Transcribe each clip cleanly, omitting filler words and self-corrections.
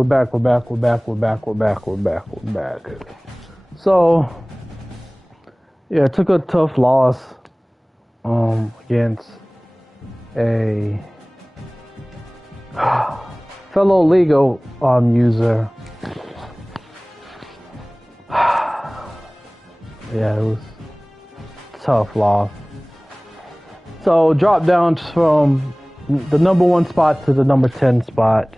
we're back. So, yeah, took a tough loss against a fellow legal user. Yeah, it was a tough loss. So, dropped down from the number 1 spot to the number 10 spot.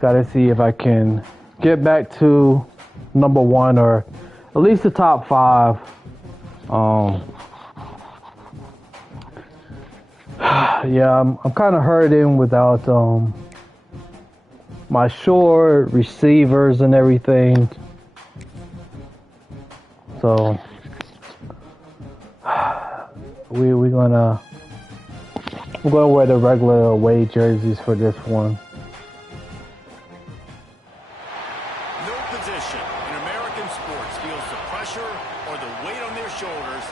Gotta see if I can get back to number 1 or at least the top 5. Yeah, I'm kind of hurting without my short receivers and everything. So we're gonna wear the regular away jerseys for this one. No position in American sports feels the pressure or the weight on their shoulders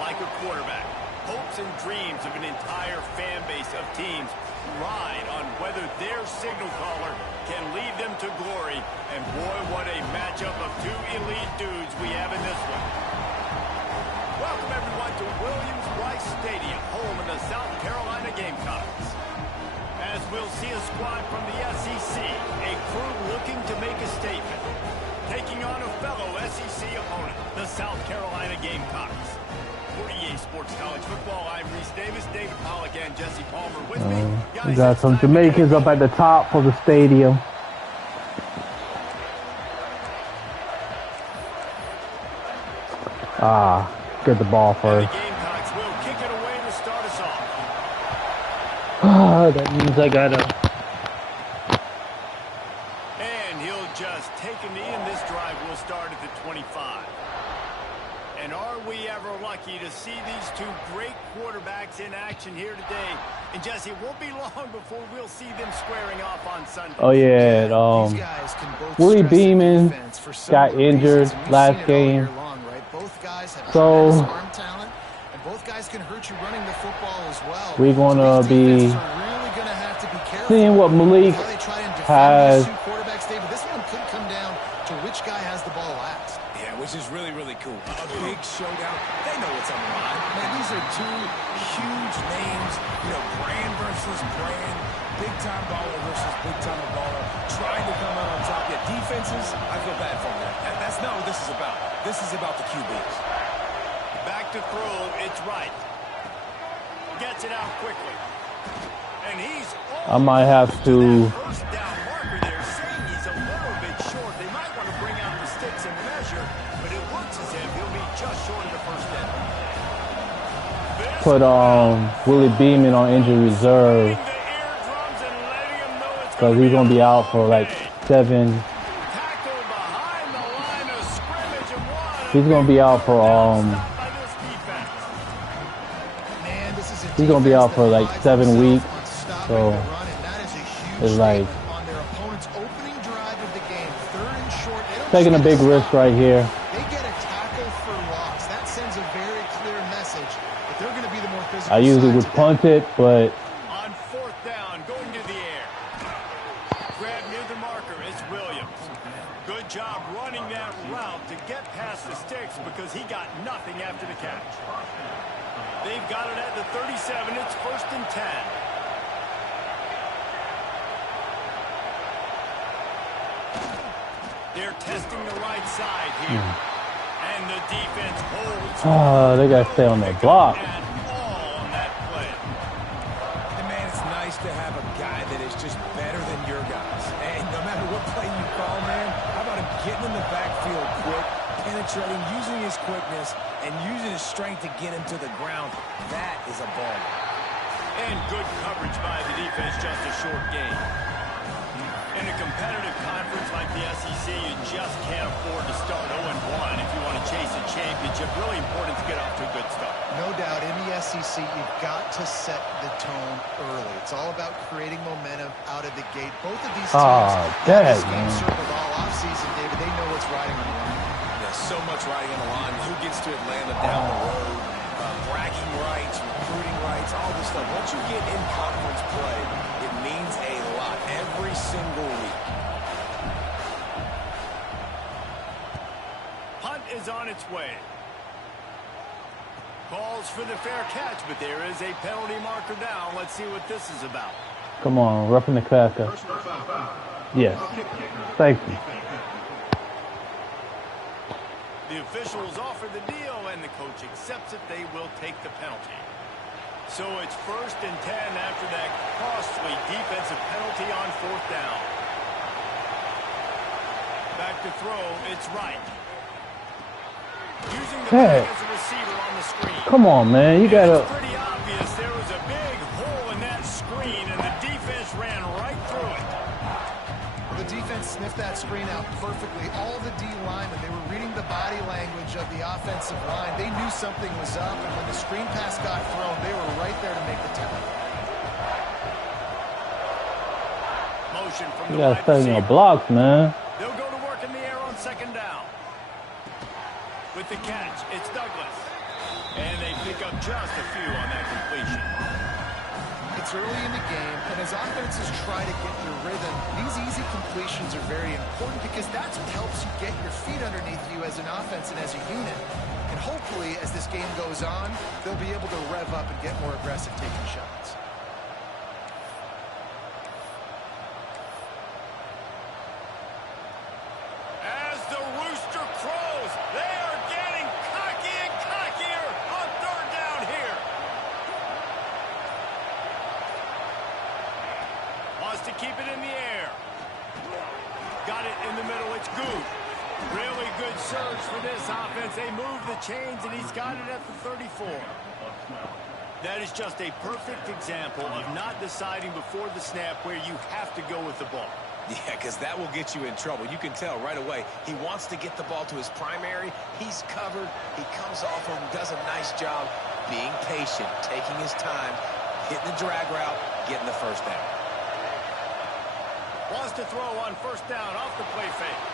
like a quarterback. Hopes and dreams of an entire fan base of teams ride on whether their signal caller can lead them to glory. And boy, what a matchup of 2 elite dudes we have in this one. Welcome everyone to Williams-Brice Stadium, home of the South Carolina Gamecocks. As we'll see a squad from the SEC, a crew looking to make a statement, taking on a fellow SEC opponent, the South Carolina Gamecocks. For EA Sports College Football, I'm Reese Davis, David Pollack, and Jesse Palmer with me. We got some Jamaicans up at the top of the stadium. Get the ball first. The Gamecocks will kick it away to start us off. That means I gotta. And he'll just take a knee, and this drive will start at the 25. And are we ever lucky to see these 2 great quarterbacks in action here today? And Jesse, it won't be long before we'll see them squaring off on Sunday. Oh yeah, Willie Beaman got injured last game. So both guys can hurt you running the football as well. We're gonna be seeing what Malik has. This one could come down to which guy has the ball last. Yeah, which is really, really cool. A big showdown. They know what's on the line. Man, these are 2 huge names. You know, brand versus brand. Big-time baller versus big-time baller. Trying to come out on top. Yeah, defenses, I feel bad for them. That's not what this is about. This is about the QBs. Back to throw, it's Wright. Gets it out quickly. And he's I might have to. first down marker there, saying he's a little bit short. They might want to bring out the sticks and measure, but it looks as if he'll be just short of the first down. Put Willie Beaman on injury reserve because he's gonna be out for like 7. He's gonna be out for he's gonna be out for like 7 weeks. So it's like taking a big risk right here. They get a tackle for loss. That sends a very clear message that they're going to be the more physical. I usually would punt it, but on 4th down, going to the air. Grab near the marker, it's Williams. Good job running that route to get past the sticks because he got nothing after the catch. They've got it at the 37. It's 1st and 10. They're testing the right side here. And the defense holds. they gotta stay on their block. On that play. And man, it's nice to have a guy that is just better than your guys. And no matter what play you call, man, how about him getting in the backfield quick, penetrating, using his quickness, and using his strength to get him to the ground. That is a ball. And good coverage by the defense, just a short gain. In a competitive conference like the SEC, you just can't afford to start 0-1 if you want to chase a championship. Really important to get off to a good start. No doubt, in the SEC, you've got to set the tone early. It's all about creating momentum out of the gate. Both of these teams have this game circled all offseason, David. They know what's riding on the line. Yeah, so much riding on the line. Who gets to Atlanta down the road? Bragging rights, recruiting rights, all this stuff. Once you get in conference play, it means a lot every single week. is on its way. Calls for the fair catch, but there is a penalty marker down. Let's see what this is about. Come on, roughing the passer. Yes. Thank you. The officials offer the deal, and the coach accepts it. They will take the penalty. So it's 1st and 10 after that costly defensive penalty on 4th down. Back to throw, it's Wright. Using the back as a receiver on the screen. Come on, man. You gotta. It's pretty obvious there was a big hole in that screen, and the defense ran right through it. The defense sniffed that screen out perfectly. All the D linemen, they were reading the body language of the offensive line. They knew something was up, and when the screen pass got thrown, they were right there to make the tackle. Motion from You the gotta wide stay in receiver. your blocks, man. They'll go to work in the air on 2nd down. With the catch, it's Douglas. And they pick up just a few on that completion. It's early in the game, and as offenses try to get their rhythm, these easy completions are very important because that's what helps you get your feet underneath you as an offense and as a unit. And hopefully, as this game goes on, they'll be able to rev up and get more aggressive taking shots. As the rooster crows, they are getting cocky and cockier on 3rd down here. Wants to keep it in the air. Got it in the middle. It's good. Really good surge for this offense. They move the chains, and he's got it at the 34. That is just a perfect example of not deciding before the snap where you have to go with the ball. Yeah, because that will get you in trouble. You can tell right away he wants to get the ball to his primary. He's covered. He comes off him, does a nice job being patient, taking his time, hitting the drag route, getting the 1st down. Wants to throw on 1st down off the play fake.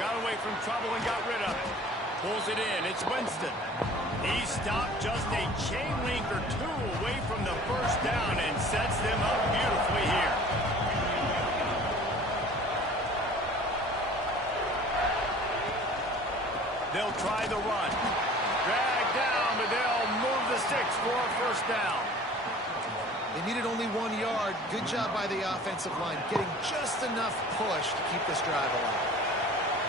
Got away from trouble and got rid of it. Pulls it in. It's Winston. He stopped just a chain link or 2 away from the 1st down and sets them up beautifully here. They'll try the run. Drag down, but they'll move the sticks for a 1st down. They needed only 1 yard. Good job by the offensive line, getting just enough push to keep this drive alive.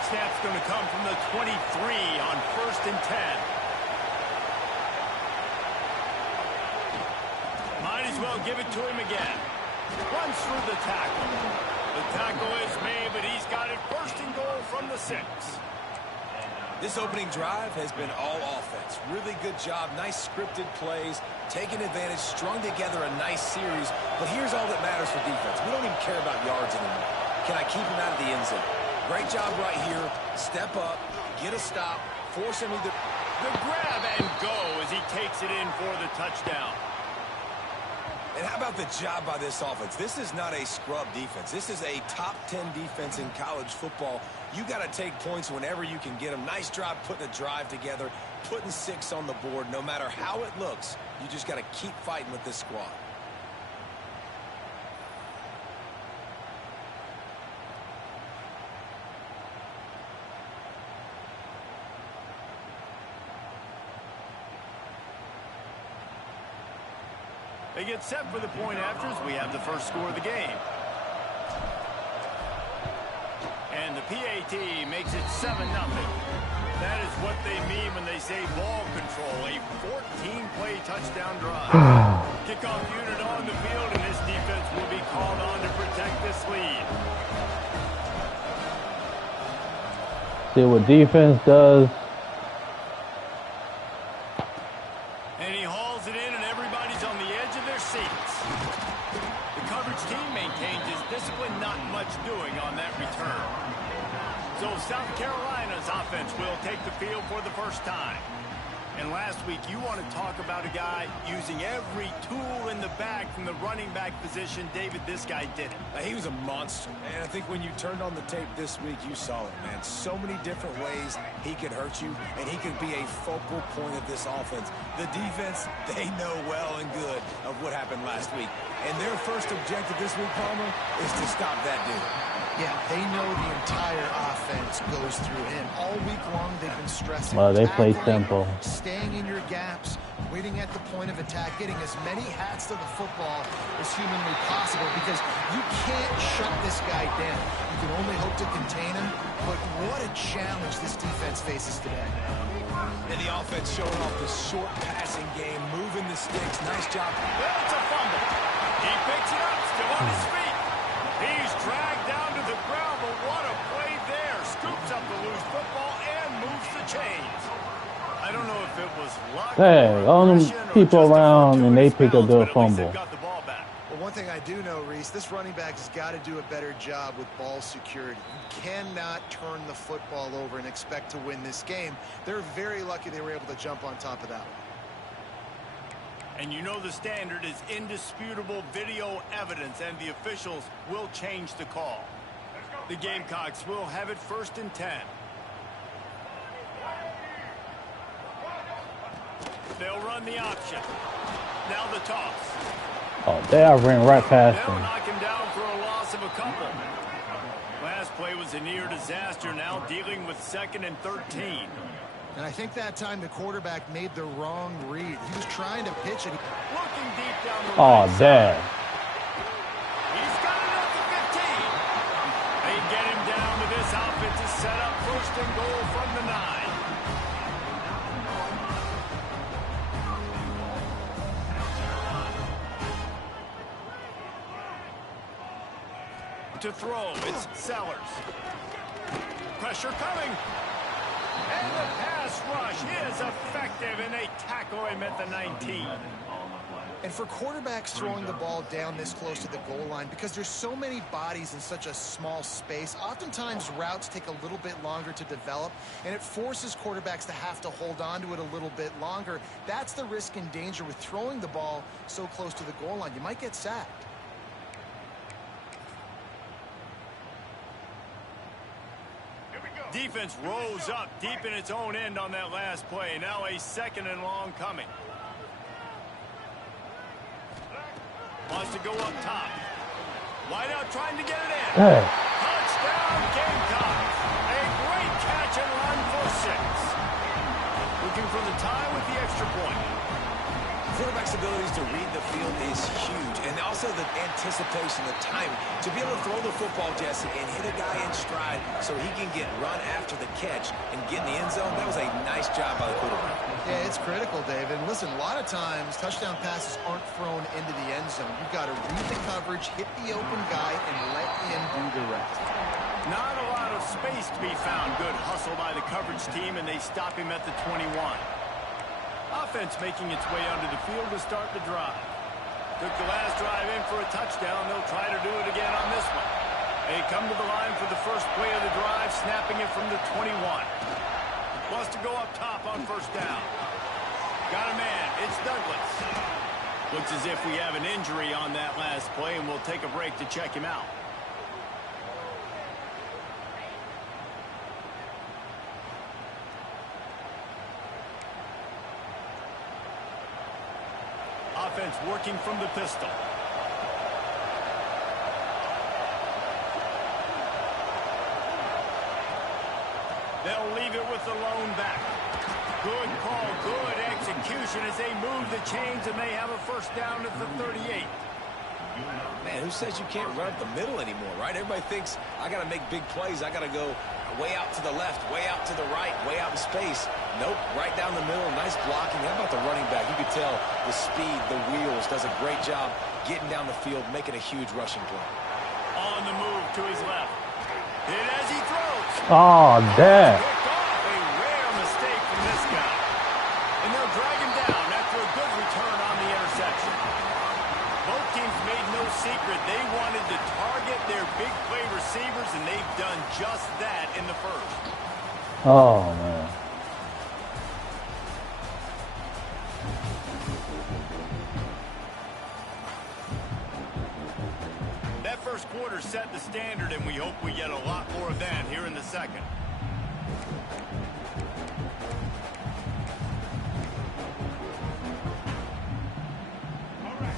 Snap's going to come from the 23 on 1st and 10. Might as well give it to him again. Runs through the tackle. The tackle is made, but he's got it 1st and goal from the 6. This opening drive has been all offense. Really good job, nice scripted plays, taking advantage, strung together a nice series. But here's all that matters for defense. We don't even care about yards anymore. Can I keep him out of the end zone? Great job right here. Step up, get a stop, force him to The grab and go as he takes it in for the touchdown. And how about the job by this offense? This is not a scrub defense. This is a top 10 defense in college football. You got to take points whenever you can get them. Nice job putting a drive together, putting 6 on the board. No matter how it looks, you just got to keep fighting with this squad. They get set for the point afters. We have the first score of the game. And the PAT makes it 7-0. That is what they mean when they say ball control. A 14-play touchdown drive. Kickoff unit on the field, and this defense will be called on to protect this lead. See what defense does. And he hauls it in, and everybody's on the edge of their seats. The coverage team maintains his discipline, not much doing on that return. So South Carolina's offense will take the field for the first time. And last week, you want to talk about a guy using every tool in the bag from the running back position. David, this guy did it. He was a monster, and I think when you turned on the tape this week, you saw it, man. So many different ways he could hurt you, and he could be a focal point of this offense. The defense, they know well and good of what happened last week. And their first objective this week, Palmer, is to stop that dude. Yeah, they know the entire offense defense goes through him. All week long, they've been stressing. Well, they play tackling, simple. Staying in your gaps, waiting at the point of attack, getting as many hats to the football as humanly possible, because you can't shut this guy down. You can only hope to contain him, but what a challenge this defense faces today. And the offense showing off the short passing game, moving the sticks. Nice job. Well, it's a fumble. He picks it up, still on his feet. He's dragged down to the ground, but what a play there. Scoops up the loose football and moves the chains. I don't know if it was luck. Hey, all them people around and they pick up the fumble. Well, one thing I do know, Reese, this running back has got to do a better job with ball security. You cannot turn the football over and expect to win this game. They're very lucky they were able to jump on top of that one. And you know the standard is indisputable video evidence, and the officials will change the call. The Gamecocks will have it 1st and 10. They'll run the option. Now the toss. Oh, they ran right past They'll him. knock him down for a loss of a couple. Last play was a near disaster, now dealing with 2nd and 13. And I think that time the quarterback made the wrong read. He was trying to pitch it. Looking deep down the Oh, right dang. side. He's got it up to 15. They get him down to this outfit to set up 1st and goal from the 9. To throw, it's Sellers. Pressure coming. And the pass rush is effective, and they tackle him at the 19. And for quarterbacks throwing the ball down this close to the goal line, because there's so many bodies in such a small space, oftentimes routes take a little bit longer to develop, and it forces quarterbacks to have to hold on to it a little bit longer. That's the risk and danger with throwing the ball so close to the goal line. You might get sacked. Defense rose up deep in its own end on that last play. Now a 2nd and long coming. Wants to go up top. Wide out trying to get it in. Hey. Touchdown Gamecocks. A great catch and run for 6. Looking for the tie with the extra point. Quarterback's abilities to read the field is huge, and also the anticipation, the timing. To be able to throw the football, Jesse, and hit a guy in stride so he can get run after the catch and get in the end zone, that was a nice job by the quarterback. Yeah, it's critical, David. Listen, a lot of times touchdown passes aren't thrown into the end zone. You've got to read the coverage, hit the open guy, and let him do the rest. Not a lot of space to be found. Good hustle by the coverage team, and they stop him at the 21. Offense making its way onto the field to start the drive. Took the last drive in for a touchdown. They'll try to do it again on this one. They come to the line for the first play of the drive, snapping it from the 21. Wants to go up top on 1st down. Got a man. It's Douglas. Looks as if we have an injury on that last play, and we'll take a break to check him out. Offense working from the pistol. They'll leave it with the lone back. Good call, good execution as they move the chains, and they have a 1st down at the 38. Man, who says you can't run up the middle anymore, right? Everybody thinks, I got to make big plays. I got to go way out to the left, way out to the right, way out in space. Nope, right down the middle. Nice blocking. How about the running back? You could tell the speed, the wheels, does a great job getting down the field, making a huge rushing play. On the move to his left. Hit as he throws. Oh, damn. Picked off. A rare mistake from this guy. And they'll drag him down after a good return on the interception. Both teams made no secret. They wanted to target their big play receivers, and they've done just that in the 1st. Oh, man. That 1st quarter set the standard, and we hope we get a lot more of that here in the 2nd.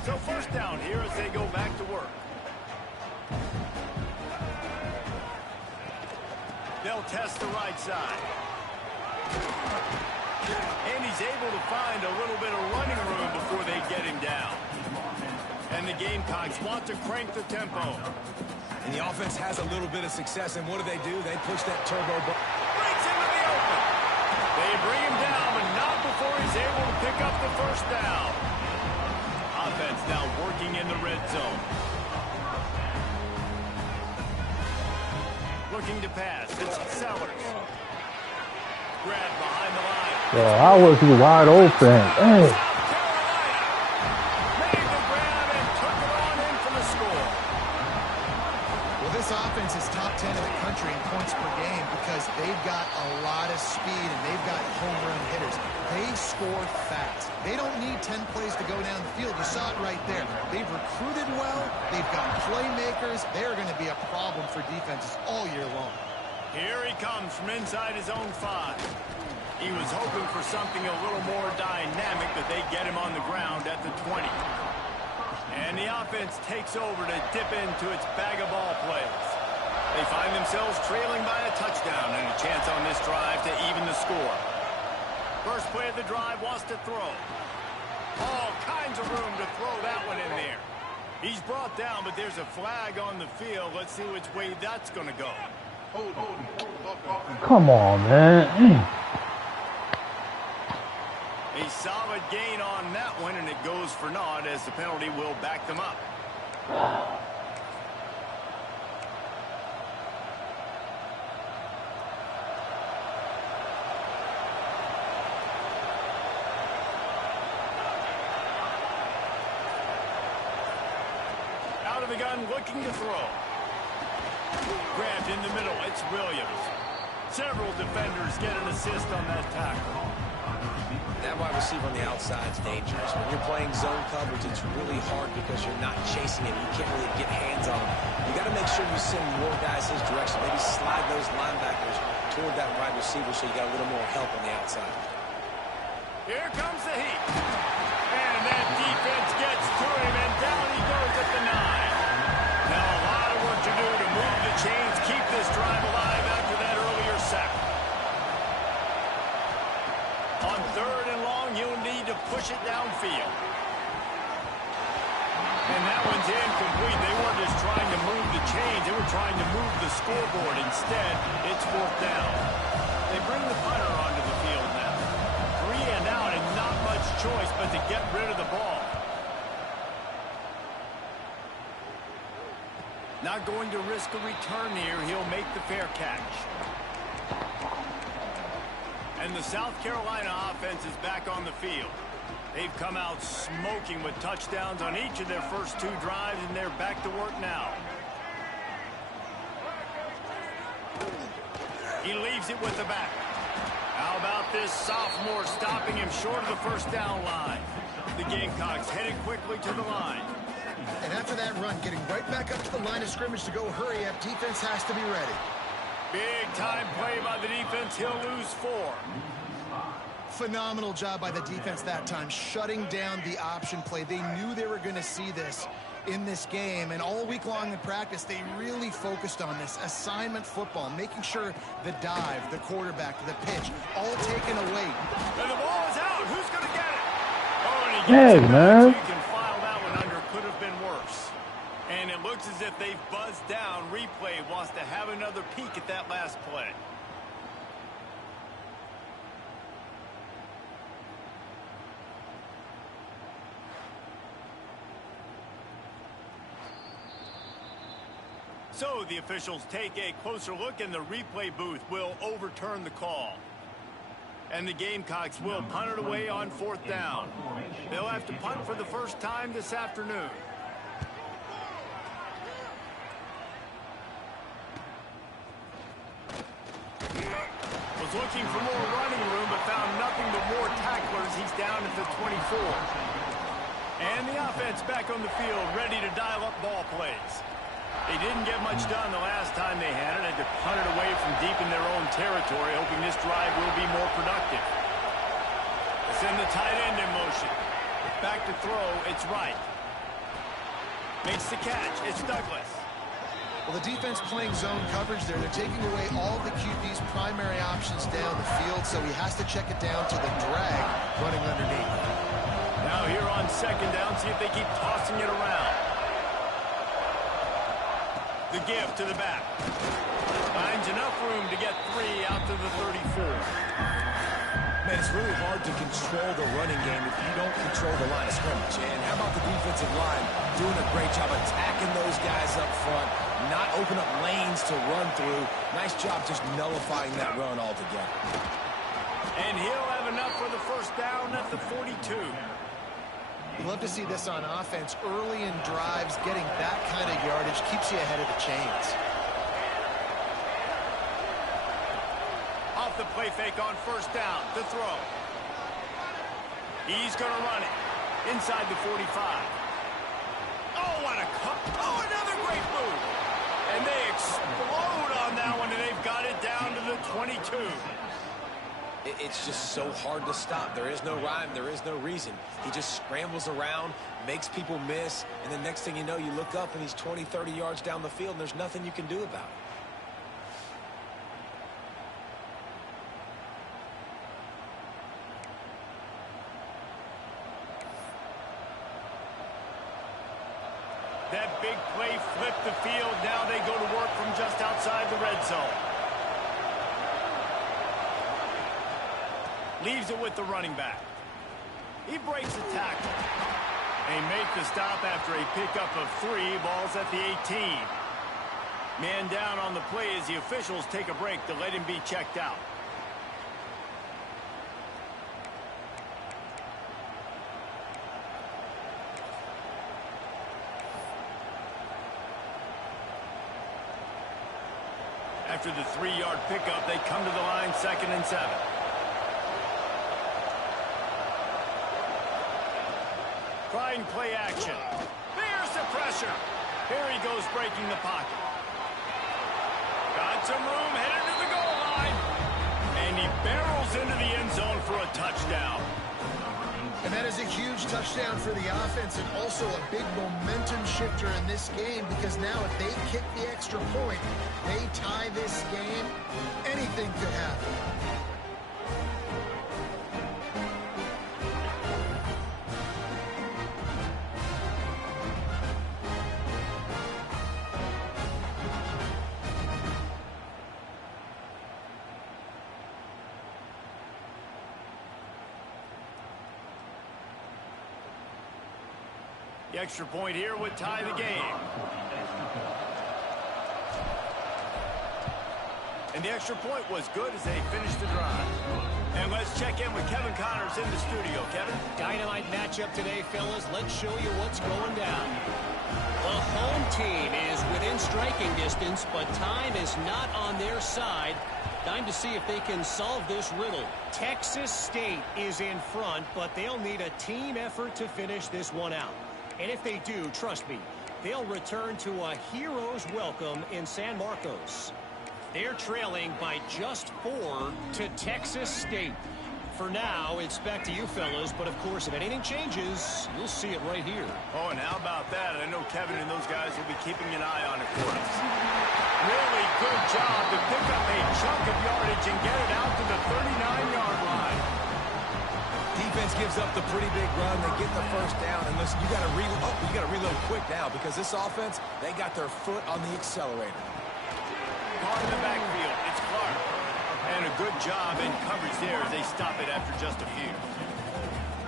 So 1st down here as they go back to work. They'll they'll test the right side. And he's able to find a little bit of running room before they get him down. And the Gamecocks want to crank the tempo. And the offense has a little bit of success, and what do? They push that turbo ball. Breaks into the open. They bring him down, but not before he's able to pick up the first down. Offense now working in the red zone. Looking to pass. It's Sellers. Grab behind the line. Yo, I was wide open. Hey. Offense is top 10 in the country in points per game because they've got a lot of speed and they've got home run hitters. They score fast. They don't need 10 plays to go down the field. You saw it right there. They've recruited well. They've got playmakers. They're going to be a problem for defenses all year long. Here he comes from inside his own 5. He was hoping for something a little more dynamic, but they get him on the ground at the 20. And the offense takes over to dip into its bag of ball plays. They find themselves trailing by a touchdown and a chance on this drive to even the score. First play of the drive wants to throw. All kinds of room to throw that one in there. He's brought down, but there's a flag on the field. Let's see which way that's going to go. Come on, man. A solid gain on that one, and it goes for naught as the penalty will back them up. Out of the gun, looking to throw. Grabbed in the middle, it's Williams. Several defenders get an assist on that tackle. That wide receiver on the outside is dangerous. When you're playing zone coverage, it's really hard because you're not chasing him. You can't really get hands on him. You got to make sure you send more guys his direction. Maybe slide those linebackers toward that wide receiver so you got a little more help on the outside. Here comes the heat. And that defense gets to him, and down he goes at the 9. Now a lot of work to do to move the chains, keep this drive alive after that earlier sack. On 3rd and long, you'll need to push it downfield. And that one's incomplete. They weren't just trying to move the chains. They were trying to move the scoreboard. Instead, it's 4th down. They bring the punter onto the field now. 3 and out and not much choice but to get rid of the ball. Not going to risk a return here. He'll make the fair catch. And the South Carolina offense is back on the field. They've come out smoking with touchdowns on each of their first 2 drives, and they're back to work now. He leaves it with the back. How about this sophomore stopping him short of the first down line? The Gamecocks headed quickly to the line. And after that run, getting right back up to the line of scrimmage to go hurry up, defense has to be ready. Big time play by the defense. He'll lose 4. Phenomenal job by the defense that time, shutting down the option play. They knew they were going to see this in this game, and all week long in practice, they really focused on this assignment football, making sure the dive, the quarterback, the pitch, all taken away. And the ball is out. Who's going to get it? Oh, and he Hey, gets it man. back, so you can file that one under. Could have been worse. And it looks as if they've buzzed down. Replay wants to have another peek at that last play. So the officials take a closer look, and the replay booth will overturn the call. And the Gamecocks will punt it away on 4th down. They'll have to punt for the first time this afternoon. Was looking for more running room, but found nothing but more tacklers. He's down at the 24. And the offense back on the field, ready to dial up ball plays. They didn't get much done the last time they had it. Had to punt it away from deep in their own territory, hoping this drive will be more productive. Send the tight end in motion. Back to throw, it's Wright. Makes the catch, it's Douglas. Well, the defense playing zone coverage there. They're taking away all the QB's primary options down the field, so he has to check it down to the drag running underneath. Now here on second down, see if they keep tossing it around. The give to the back. Finds enough room to get 3 out to the 34. Man, it's really hard to control the running game if you don't control the line of scrimmage. And how about the defensive line doing a great job attacking those guys up front, not open up lanes to run through. Nice job just nullifying that run altogether. And he'll have enough for the first down at the 42. You love to see this on offense. Early in drives, getting that kind of yardage keeps you ahead of the chains. Off the play fake on first down to throw. He's going to run it inside the 45. Oh, what a cut. Oh, another great move. And they explode on that one, and they've got it down to the 22. It's just so hard to stop. There is no rhyme. There is no reason. He just scrambles around, makes people miss, and the next thing you know, you look up and he's 20, 30 yards down the field, and there's nothing you can do about it. That big play flipped the field. Now they go to work from just outside the red zone. Leaves it with the running back. He breaks the tackle. They make the stop after a pickup of 3. Ball's at the 18. Man down on the play as the officials take a break to let him be checked out. After the 3-yard pickup, they come to the line 2nd and 7. Trying play action. There's the pressure. Here he goes breaking the pocket. Got some room, headed to the goal line. And he barrels into the end zone for a touchdown. And that is a huge touchdown for the offense and also a big momentum shifter in this game because now if they kick the extra point, they tie this game, anything could happen. The extra point here would tie the game. And the extra point was good as they finished the drive. And let's check in with Kevin Connors in the studio. Kevin? Dynamite matchup today, fellas. Let's show you what's going down. The home team is within striking distance, but time is not on their side. Time to see if they can solve this riddle. Texas State is in front, but they'll need a team effort to finish this one out. And if they do, trust me, they'll return to a hero's welcome in San Marcos. They're trailing by just 4 to Texas State. For now, it's back to you fellas, but of course, if anything changes, you'll see it right here. Oh, and how about that? I know Kevin and those guys will be keeping an eye on it for us. Really good job to pick up a chunk of yardage and get it out to the 39-yard line. Defense gives up the pretty big run. They get the first down, and listen, you got to reload. Oh, you got to reload quick now because this offense, they got their foot on the accelerator. Caught in the backfield, it's Clark. And a good job in coverage there as they stop it after just a few.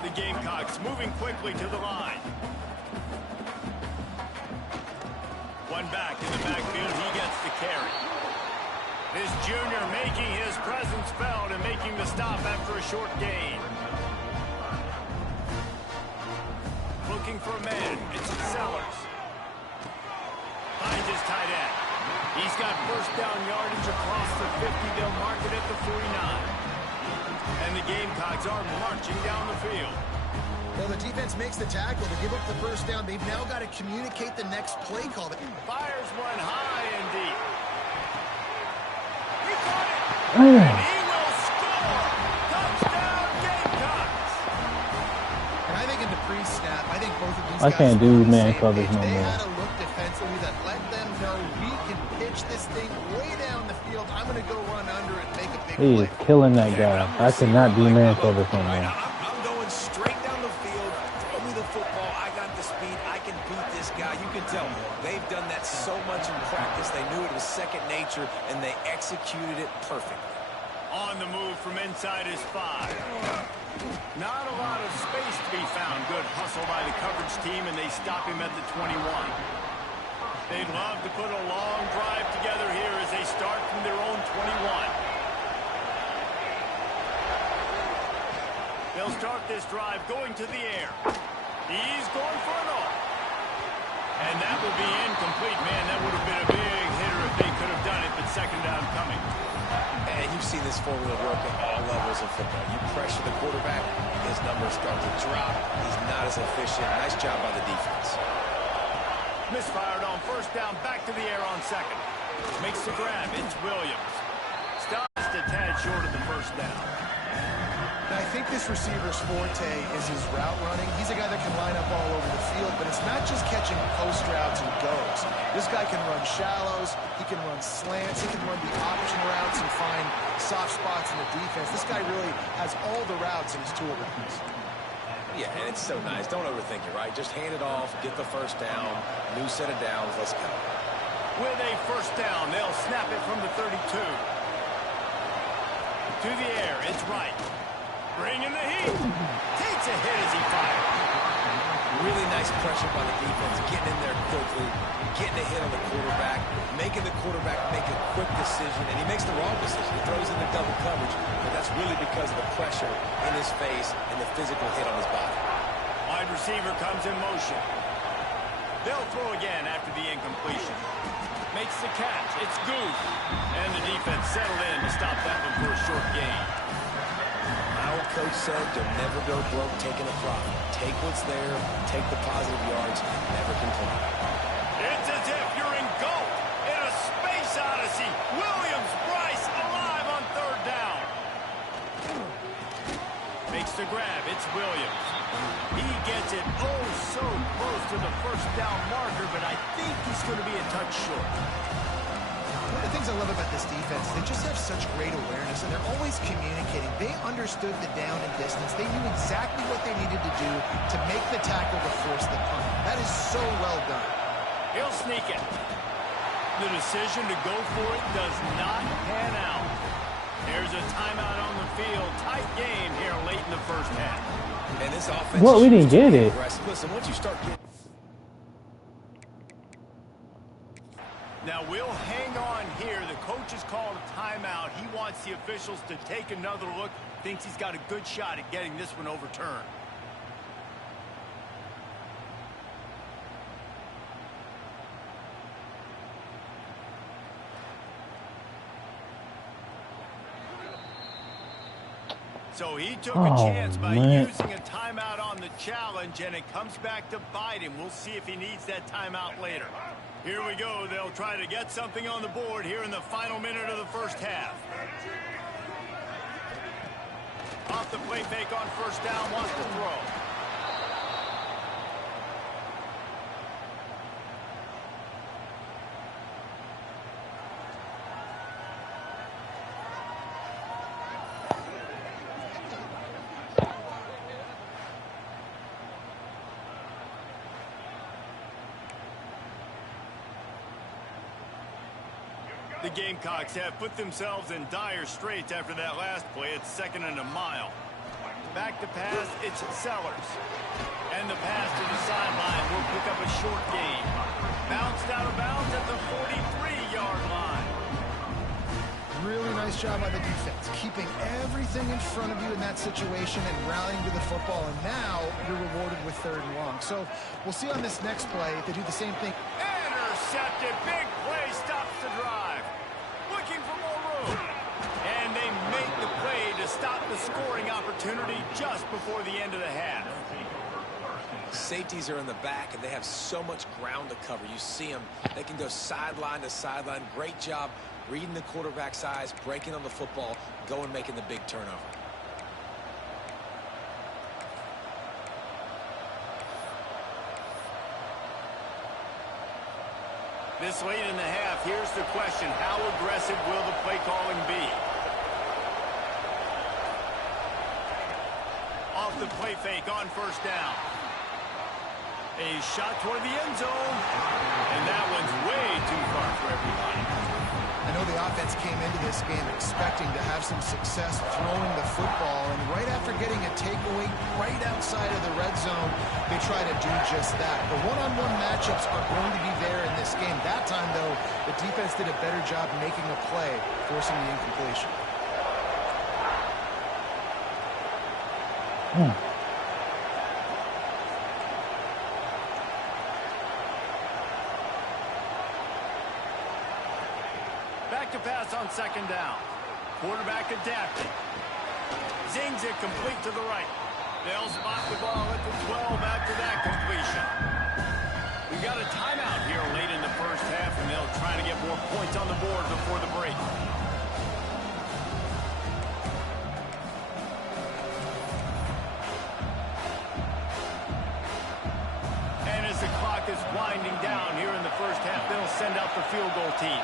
The Gamecocks moving quickly to the line. One back in the backfield, he gets the carry. This junior making his presence felt and making the stop after a short gain. Looking for a man, it's Sellers. Finds his tight end. He's got first down yardage across the 50. They'll mark it at the 49. And the Gamecocks are marching down the field. Well, the defense makes the tackle to give up the first down. They've now got to communicate the next play call. Fires one high and deep. He caught it. And he will score. Touchdown, Gamecocks. And I think in the pre-snap, I think both of these I guys can't do man coverage no they more. had a look defensively that let them know we can field. I'm going to go run under and make a big He play. is killing that guy. I cannot do man cover from Right, him. I'm going straight down the field. Throw me the football. I got the speed. I can beat this guy. You can tell they've done that so much in practice. They knew it was second nature, and they executed it perfectly. On the move from inside his 5. Not a lot of space to be found. Good hustle by the coverage team, and they stop him at the 21. They'd love to put a long drive together here as they start from their own 21. They'll start this drive going to the air. He's going for it all. And that will be incomplete. Man, that would have been a big hitter if they could have done it, but second down coming. And you've seen this formula work at all levels of football. You pressure the quarterback, his numbers start to drop. He's not as efficient. Nice job by the defense. Misfired on first down, back to the air on second. Makes the grab. It's Williams. Stops a tad short of the first down. And I think this receiver's forte is his route running. He's a guy that can line up all over the field, but it's not just catching post routes and goes. This guy can run shallows, he can run slants, he can run the option routes and find soft spots in the defense. This guy really has all the routes in his toolbox. Yeah, and it's so nice. Don't overthink it, right? Just hand it off, get the first down, new set of downs, let's go. With a first down, they'll snap it from the 32. To the air, it's Wright. Bringing the heat. Takes a hit as he fires. Really nice pressure by the defense, getting in there quickly, getting a hit on the quarterback, making the quarterback make a quick decision, and he makes the wrong decision. He throws into double coverage, but that's really because of the pressure in his face and the physical hit on his body. Wide receiver comes in motion. They'll throw again after the incompletion. Makes the catch. It's Goof. And the defense settled in to stop that one for a short gain. Our coach said you'll never go broke taking a profit. Take what's there, take the positive yards, never complain. It's as if you're in gold in a space odyssey. Williams, Bryce alive on third down. Makes the grab. It's Williams. He gets it oh so close to the first down marker, but I think he's going to be a touch short. One of the things I love about this defense is they just have such great awareness, and they're always communicating. They understood the down and distance. They knew exactly what they needed to do to make the tackle to force the punt. That is so well done. He'll sneak it. The decision to go for it does not pan out. There's a timeout on the field. Tight game here late in the first half. And this offense... What? We didn't get it. Listen, once you start getting... Now we'll hang on here. The coach has called a timeout. He wants the officials to take another look. Thinks he's got a good shot at getting this one overturned. So he took a chance by using a timeout on the challenge, and it comes back to bite him. We'll see if he needs that timeout later. Here we go. They'll try to get something on the board here in the final minute of the first half. Off the play fake on first down, wants to throw. The Gamecocks have put themselves in dire straits after that last play. It's 2nd and a mile. Back to pass, it's Sellers. And the pass to the sideline will pick up a short gain. Bounced out of bounds at the 43-yard line. Really nice job by the defense, keeping everything in front of you in that situation and rallying to the football. And now you're rewarded with 3rd and long. So we'll see on this next play if they do the same thing. Intercepted. Big play stops the drive. Looking for more room. And they make the play to stop the scoring opportunity just before the end of the half. Safeties are in the back, and they have so much ground to cover. You see them. They can go sideline to sideline. Great job reading the quarterback's eyes, breaking on the football, going making the big turnover. This late in the half, half. Here's the question. How aggressive will the play calling be? Off the play fake on first down. A shot toward the end zone. And that one's way too far for everybody. I know the offense came into this game expecting to have some success throwing the football, and right after getting a takeaway right outside of the red zone, they try to do just that. The one-on-one matchups are going to be there in this game. That time, though, the defense did a better job making a play, forcing the incompletion. Back to pass on second down. Quarterback adapting. Zings it complete to the right. They'll spot the ball at the 12 after that completion. We've got a timeout here late in the first half, and they'll try to get more points on the board before the break. And as the clock is winding down here in the first half, they'll send out the field goal team.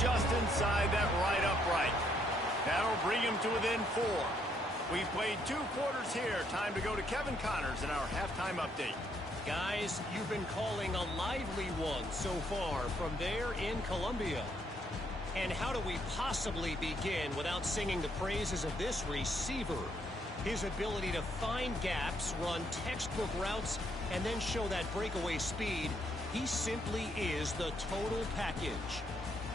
Just inside that right upright. That'll bring him to within 4. We've played 2 quarters here. Time to go to Kevin Connors in our halftime update. Guys, you've been calling a lively one so far from there in Columbia. And how do we possibly begin without singing the praises of this receiver? His ability to find gaps, run textbook routes, and then show that breakaway speed. He simply is the total package.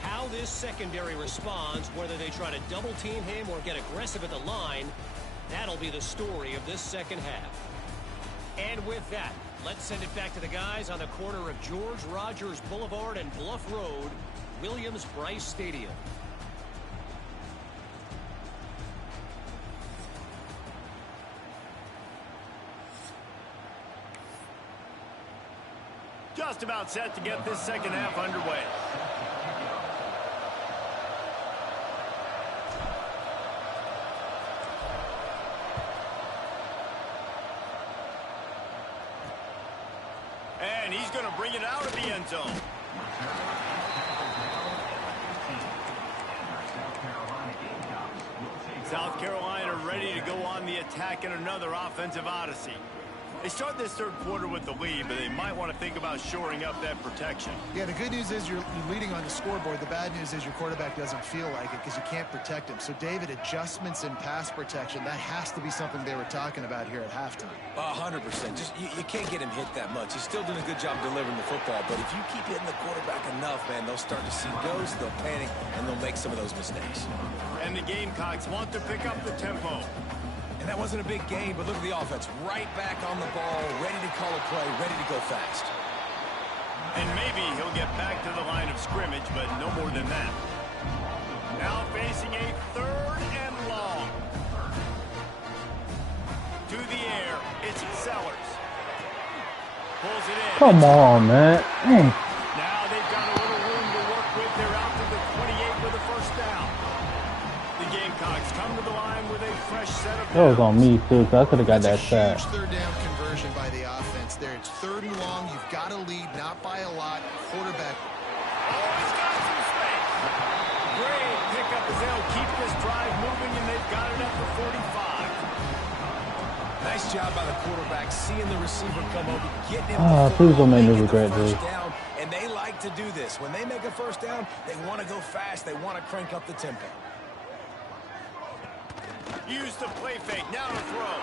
How this secondary responds, whether they try to double team him or get aggressive at the line, that'll be the story of this second half. And with that, let's send it back to the guys on the corner of George Rogers Boulevard and Bluff Road, Williams-Brice Stadium. Just about set to get this second half underway. And he's going to bring it out of the end zone. South Carolina ready to go on the attack in another offensive odyssey. They start this third quarter with the lead, but they might want to think about shoring up that protection. Yeah, the good news is you're leading on the scoreboard. The bad news is your quarterback doesn't feel like it because you can't protect him. So, David, adjustments in pass protection, that has to be something they were talking about here at halftime. 100%. Just you can't get him hit that much. He's still doing a good job delivering the football, but if you keep hitting the quarterback enough, man, they'll start to see ghosts, they'll panic, and they'll make some of those mistakes. And the Gamecocks want to pick up the tempo. And that wasn't a big game, but look at the offense. Right back on the ball, ready to call a play, ready to go fast. And maybe he'll get back to the line of scrimmage, but no more than that. Now facing a 3rd and long. To the air, it's Sellers. Pulls it in. Come on, man. Now they've got a little room to work with. They're out to the 28 with a first down. The Gamecocks come to the line with a fresh set of downs. That was on me, too, so I could have got that sack. Huge 3rd down conversion by the offense there. It's 3rd and long. You've got to lead, not by a lot. Quarterback. Oh, he's got some space. Great pickup as they'll keep this drive moving, and they've got it up to 45. Nice job by the quarterback, seeing the receiver come over, getting him. Please don't make me regret this. And they like to do this. When they make a first down, they want to go fast. They want to crank up the tempo. Use the play fake. Now to throw.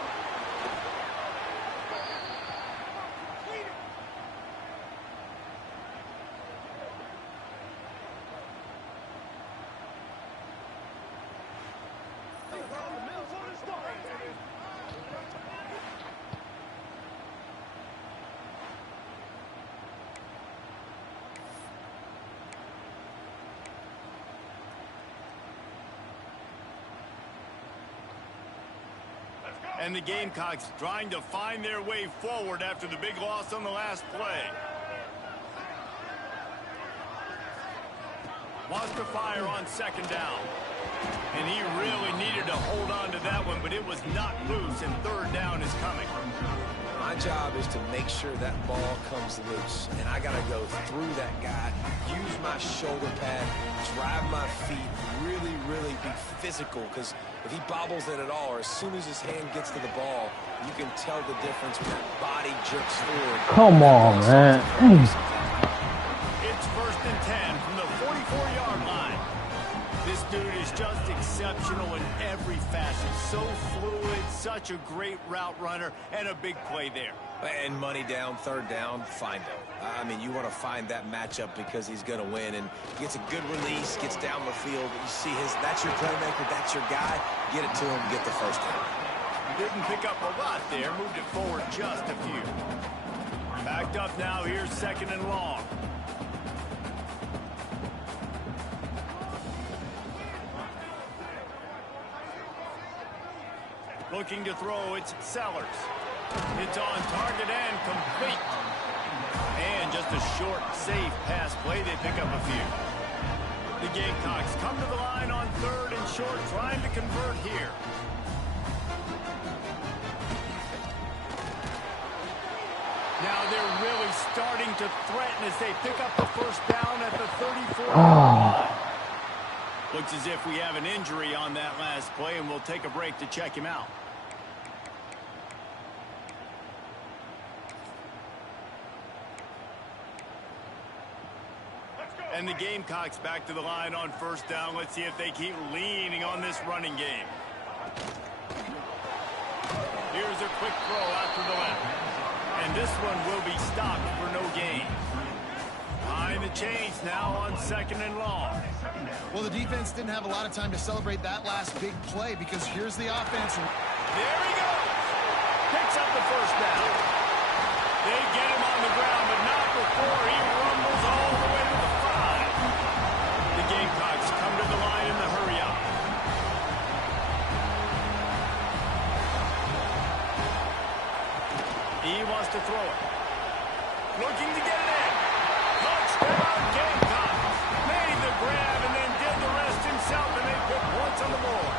And the Gamecocks trying to find their way forward after the big loss on the last play. Wants to fire on second down. And he really needed to hold on to that one, but it was not loose, and third down is coming. My job is to make sure that ball comes loose, and I got to go through that guy, use my shoulder pad, drive my feet, really, really be physical, because if he bobbles it at all, or as soon as his hand gets to the ball, you can tell the difference when that body jerks forward. Come on, man. It's 1st and 10 from the 44-yard line. This dude is just exceptional in every fashion. So fluid, such a great route runner, and a big play there. And money down, third down, find him. I mean, you want to find that matchup because he's going to win. And he gets a good release, gets down the field. You see that's your playmaker, that's your guy. Get it to him, get the first down. Didn't pick up a lot there, moved it forward just a few. Backed up now, here's 2nd and long. Looking to throw, it's Sellers. It's on target and complete. And just a short, safe pass play. They pick up a few. The Gamecocks come to the line on 3rd and short, trying to convert here. Now they're really starting to threaten as they pick up the first down at the 34-yard line. Looks as if we have an injury on that last play, and we'll take a break to check him out. And the Gamecocks back to the line on 1st down. Let's see if they keep leaning on this running game. Here's a quick throw out to the left. And this one will be stopped for no gain. Behind the chains now on 2nd and long. Well, the defense didn't have a lot of time to celebrate that last big play because here's the offense. There he goes. Picks up the first down. They get him on the ground, but not before he rumbles all the way to the 5. The Gamecocks come to the line in the hurry-up. He wants to throw it. Looking to get it in. Touchdown, Gamecocks. Made the grab and then did the rest himself, and they put points on the board.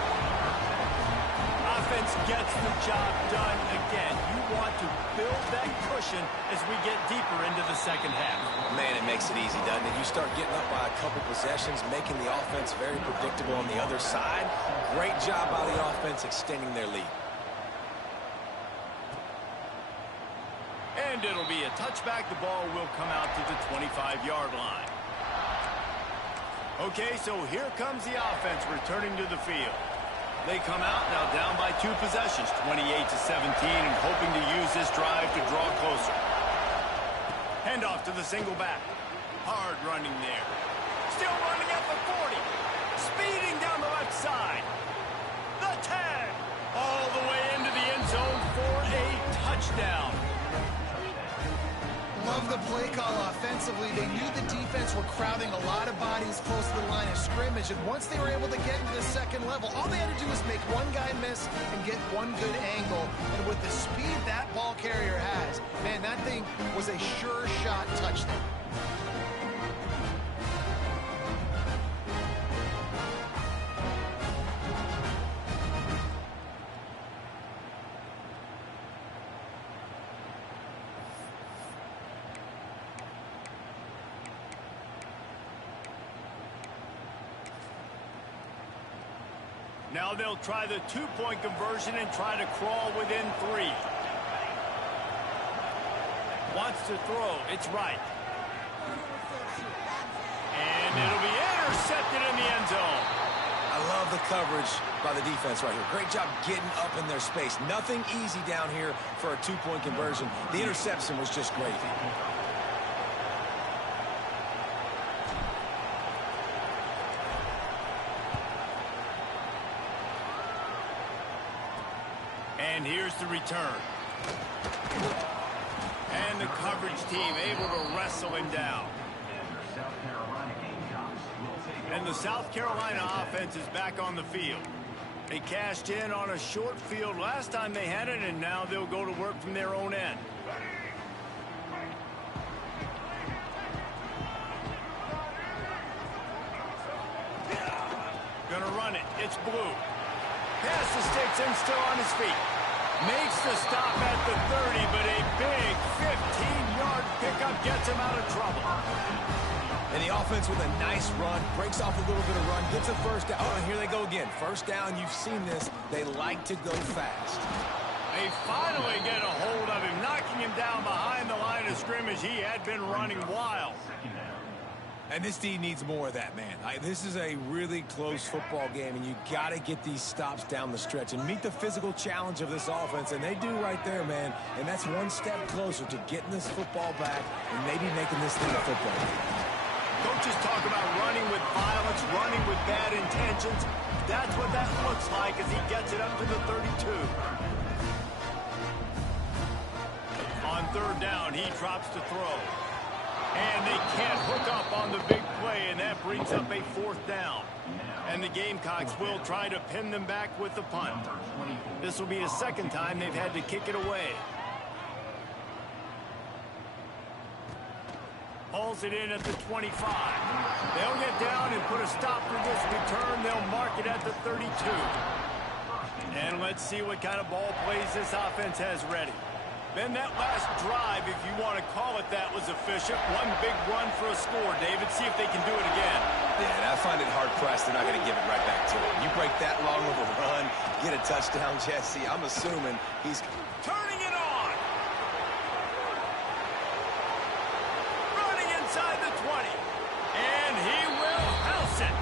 Offense gets the job done again. You want to build that cushion as we get deeper into the second half. Man, it makes it easy, doesn't it? You start getting up by a couple possessions, making the offense very predictable on the other side. Great job by the offense extending their lead. And it'll be a touchback. The ball will come out to the 25-yard line. Okay, so here comes the offense returning to the field. They come out now down by 2 possessions, 28-17, and hoping to use this drive to draw closer. Handoff to the single back. Hard running there. Still running at the 40. Speeding down the left side. The tag. All the way into the end zone for a touchdown. Love the play call offensively. They knew the defense were crowding a lot of bodies close to the line of scrimmage, and once they were able to get into the second level, all they had to do was make one guy miss and get one good angle. And with the speed that ball carrier has, man, that thing was a sure shot touchdown. Now they'll try the 2-point conversion and try to crawl within 3. Wants to throw. It's right. And it'll be intercepted in the end zone. I love the coverage by the defense right here. Great job getting up in their space. Nothing easy down here for a 2-point conversion. The interception was just great. And here's the return. And the coverage team able to wrestle him down. And the South Carolina offense is back on the field. They cashed in on a short field last time they had it, and now they'll go to work from their own end. Gonna run it. It's Blue. Pass the sticks and still on his feet. Makes the stop at the 30, but a big 15-yard pickup gets him out of trouble. And the offense with a nice run, breaks off a little bit of run, gets a first down. Oh, and here they go again. First down, you've seen this. They like to go fast. They finally get a hold of him, knocking him down behind the line of scrimmage. He had been running wild. And this D needs more of that, man. This is a really close football game, and you got to get these stops down the stretch and meet the physical challenge of this offense, and they do right there, man. And that's one step closer to getting this football back and maybe making this thing a football game. Coaches talk about running with violence, running with bad intentions. That's what that looks like as he gets it up to the 32. On third down, he drops to throw. And they can't hook up on the big play, and that brings up a fourth down. And the Gamecocks will try to pin them back with the punt. This will be the second time they've had to kick it away. Hauls it in at the 25. They'll get down and put a stop to this return. They'll mark it at the 32. And let's see what kind of ball plays this offense has ready. Then that last drive, if you want to call it that, was efficient. One big run for a score, David. See if they can do it again. Yeah, and I find it hard-pressed they're not going to give it right back to him. You break that long of a run, get a touchdown, Jesse, I'm assuming he's turning it on. Running inside the 20. And he will house it.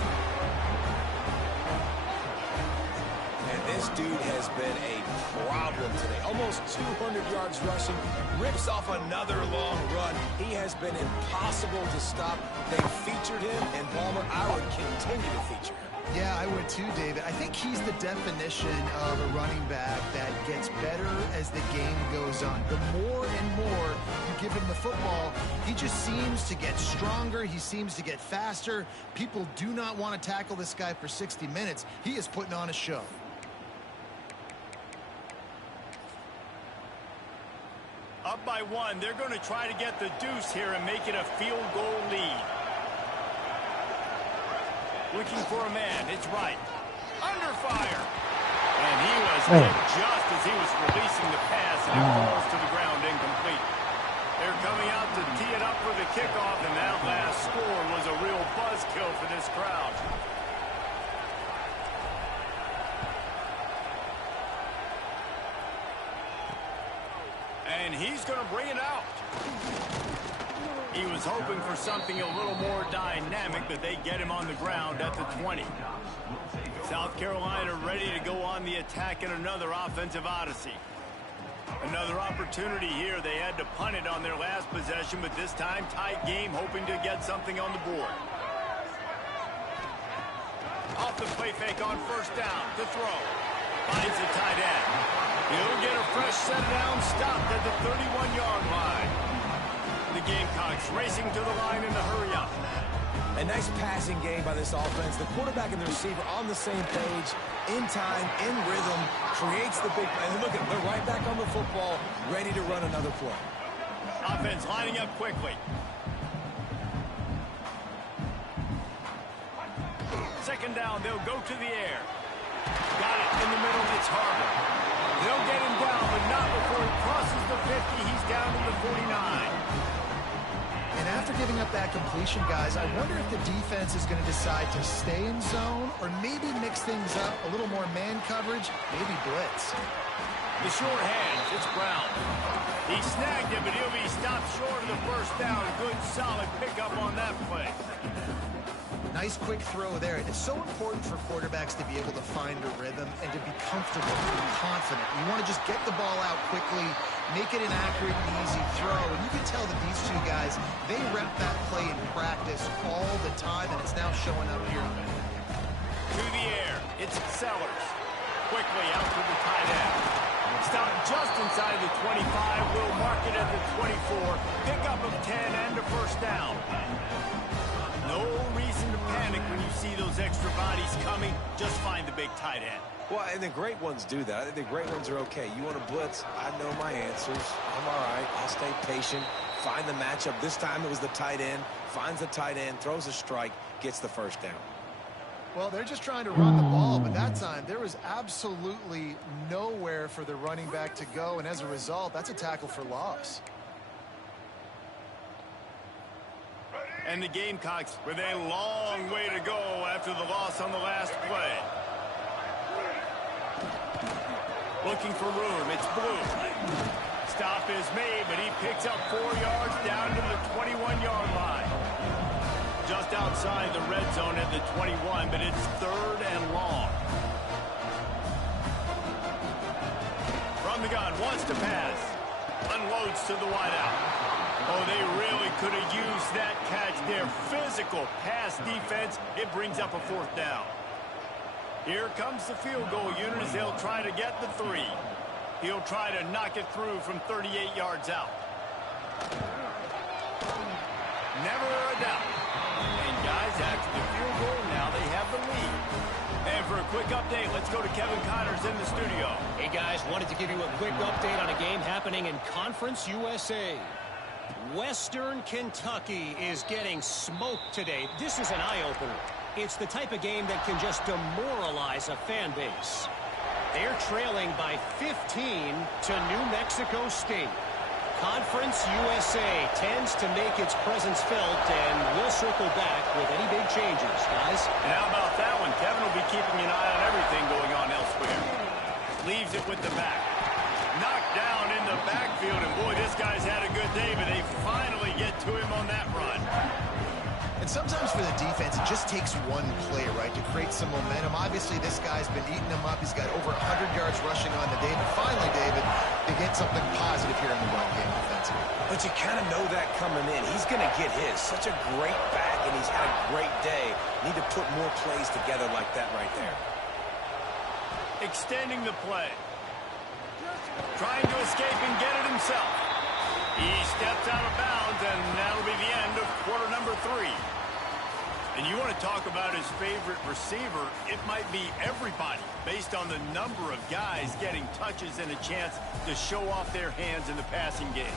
And this dude has been a problem today. Almost 200 yards rushing. Rips off another long run. He has been impossible to stop. They featured him, and Palmer, I would continue to feature him. Yeah, I would too, David. I think he's the definition of a running back that gets better as the game goes on. The more and more you give him the football, he just seems to get stronger. He seems to get faster. People do not want to tackle this guy for 60 minutes. He is putting on a show. Up by one, they're going to try to get the deuce here and make it a field goal lead. Looking for a man, it's Wright. Under fire. And he was hit just as he was releasing the pass, and it falls to the ground incomplete. They're coming out to tee it up for the kickoff, and that last score was a real buzzkill for this crowd. And he's going to bring it out. He was hoping for something a little more dynamic, but they get him on the ground at the 20. South Carolina ready to go on the attack in another offensive odyssey. Another opportunity here. They had to punt it on their last possession, but this time tight game, hoping to get something on the board. Off the play fake on first down. To throw. Finds the tight end. He'll get a fresh set down, stopped at the 31-yard line. The Gamecocks racing to the line in a hurry up. A nice passing game by this offense. The quarterback and the receiver on the same page, in time, in rhythm, creates the big play. And look at them, they're right back on the football, ready to run another play. Offense lining up quickly. Second down, they'll go to the air. Got it in the middle, it's Harder. They'll get him down, but not before he crosses the 50. He's down to the 49. And after giving up that completion, guys, I wonder if the defense is going to decide to stay in zone or maybe mix things up, a little more man coverage, maybe blitz. The short hands, it's Brown. He snagged it, but he'll be stopped short of the first down. Good, solid pickup on that play. Nice quick throw there. It's so important for quarterbacks to be able to find a rhythm and to be comfortable and confident. You want to just get the ball out quickly, make it an accurate and easy throw. And you can tell that these two guys, they rep that play in practice all the time, and it's now showing up here. To the air, it's Sellers. Quickly out to the tight end. Stopped just inside of the 25. Will mark it at the 24. Pickup of 10 and a first down. No reason to panic when you see those extra bodies coming. Just find the big tight end. Well, and the great ones do that. I think the great ones are okay. You want to blitz? I know my answers. I'm all right. I'll stay patient. Find the matchup. This time it was the tight end. Finds the tight end, throws a strike, gets the first down. Well, they're just trying to run the ball, but that time there was absolutely nowhere for the running back to go, and as a result, that's a tackle for loss. And the Gamecocks with a long way to go after the loss on the last play. Looking for room. It's Blue. Stop is made, but he picks up 4 yards down to the 21-yard line. Just outside the red zone at the 21, but it's 3rd and long. From the gun, wants to pass. Unloads to the wideout. Oh, they really could have used that catch. Their physical pass defense, it brings up a 4th down. Here comes the field goal unit as they'll try to get the 3. He'll try to knock it through from 38 yards out. Never a doubt. And guys, after the field goal, now they have the lead. And for a quick update, let's go to Kevin Connors in the studio. Hey, guys, wanted to give you a quick update on a game happening in Conference USA. Western Kentucky is getting smoked today. This is an eye-opener. It's the type of game that can just demoralize a fan base. They're trailing by 15 to New Mexico State. Conference USA tends to make its presence felt, and we'll circle back with any big changes, guys. And how about that one? Kevin will be keeping an eye on everything going on elsewhere. Leaves it with the back. Knocked down in the backfield, and boy, this guy's had a good day, but they finally get to him on that run. And sometimes for the defense, it just takes one play, right, to create some momentum. Obviously, this guy's been eating them up. He's got over 100 yards rushing on the day. But finally, David, they get something positive here in the run game defensively. But you kind of know that coming in. He's going to get his. Such a great back, and he's had a great day. Need to put more plays together like that right there. Extending the play. Trying to escape and get it himself. He steps out of bounds, and that'll be the end of quarter number 3. And you want to talk about his favorite receiver, it might be everybody, based on the number of guys getting touches and a chance to show off their hands in the passing game.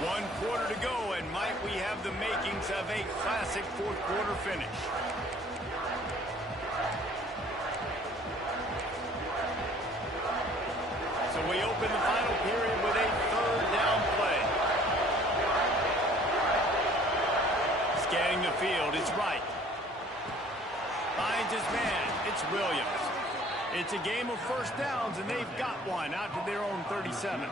1 quarter to go, and might we have the makings of a classic 4th quarter finish. So we open the final period with a 3rd down play. Scanning the field, it's Wright. Finds his man, it's Williams. It's a game of 1st downs, and they've got one out to their own 37.